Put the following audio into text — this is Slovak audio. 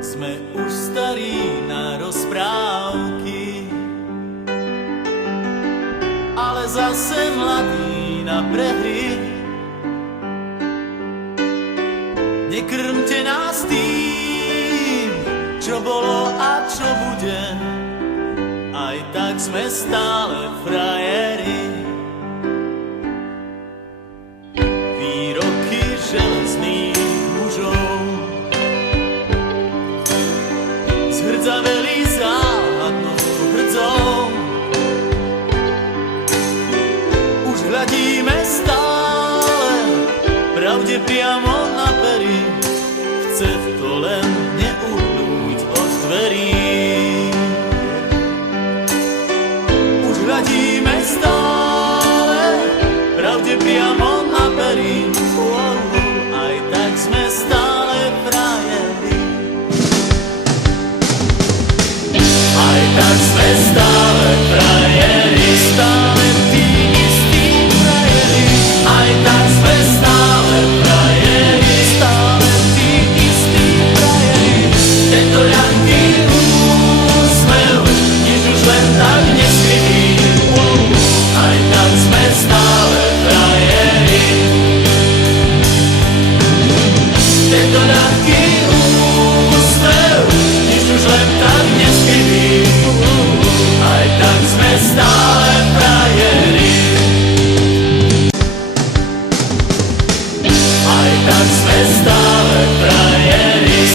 Sme už starí na rozprávky, ale zase mladí na prehry. Nekrmte nás tým, čo bolo a čo bude, aj tak sme stále frajeri. Výroky železných mužov zhrdzaveli záhadnou hrdzou. Už hľadíme stále pravde priamo na pery, chce to len neuhnúť od dverí. Už hľadíme stále pravde priamo na pery, aj tak sme stále frajeri. Aj tak sme stále